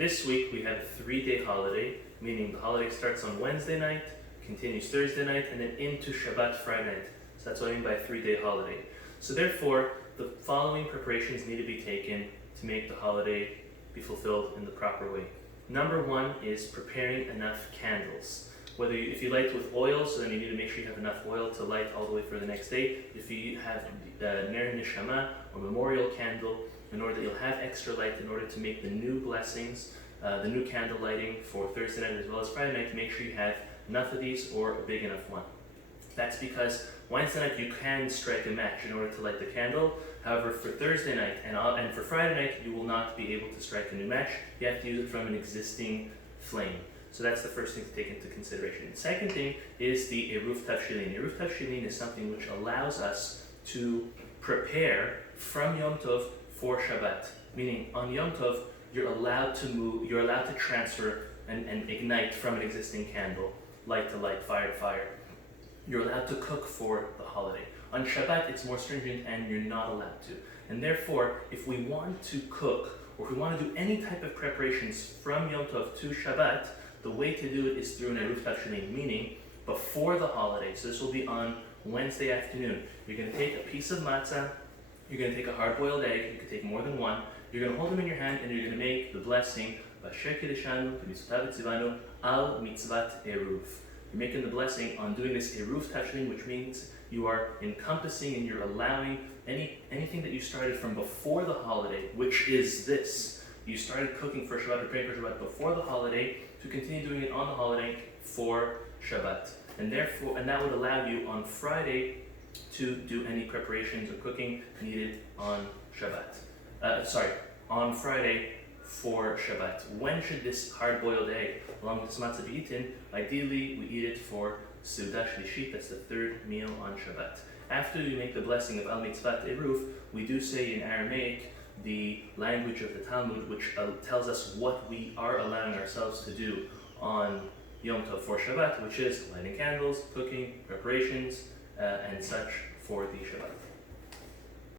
this week we have a 3-day holiday, meaning the holiday starts on Wednesday night, continues Thursday night, and then into Shabbat Friday night. So that's what I mean by a 3-day holiday. So therefore, the following preparations need to be taken to make the holiday be fulfilled in the proper way. Number one is preparing enough candles. If you light with oil, so then you need to make sure you have enough oil to light all the way for the next day. If you have Ner Neshama or memorial candle, in order that you'll have extra light in order to make the new blessings, the new candle lighting for Thursday night as well as Friday night, make sure you have enough of these or a big enough one. That's because Wednesday night you can strike a match in order to light the candle. However, for Thursday night and for Friday night, you will not be able to strike a new match. You have to use it from an existing flame. So that's the first thing to take into consideration. The second thing is the Eruv Tavshilin. Eruv Tavshilin is something which allows us to prepare from Yom Tov for Shabbat. Meaning, on Yom Tov, you're allowed to move, you're allowed to transfer and ignite from an existing candle, light to light, fire to fire. You're allowed to cook for the holiday. On Shabbat, it's more stringent and you're not allowed to. And therefore, if we want to cook, or if we want to do any type of preparations from Yom Tov to Shabbat, the way to do it is through an Eruv Tavshilin, meaning before the holiday. So this will be on Wednesday afternoon. You're going to take a piece of matzah, you're going to take a hard-boiled egg, you can take more than one, you're going to hold them in your hand and you're going to make the blessing, Basher Kedeshanu, K'mitzvotav Tzivanu, Al Mitzvat Eruv. You're making the blessing on doing this Eruv Tavshilin, which means you are encompassing and you're allowing anything that you started from before the holiday, which is this. You started cooking for Shabbat or preparing for Shabbat before the holiday, to continue doing it on the holiday for Shabbat. And that would allow you on Friday to do any preparations or cooking needed on Shabbat. On Friday for Shabbat. When should this hard-boiled egg along with this matzah be eaten? Ideally, we eat it for Seudah Shlishit, that's the third meal on Shabbat. After we make the blessing of Al Mitzvat Eruv, we do say in Aramaic, the language of the Talmud, which tells us what we are allowing ourselves to do on Yom Tov for Shabbat, which is lighting candles, cooking, preparations, and such for the Shabbat.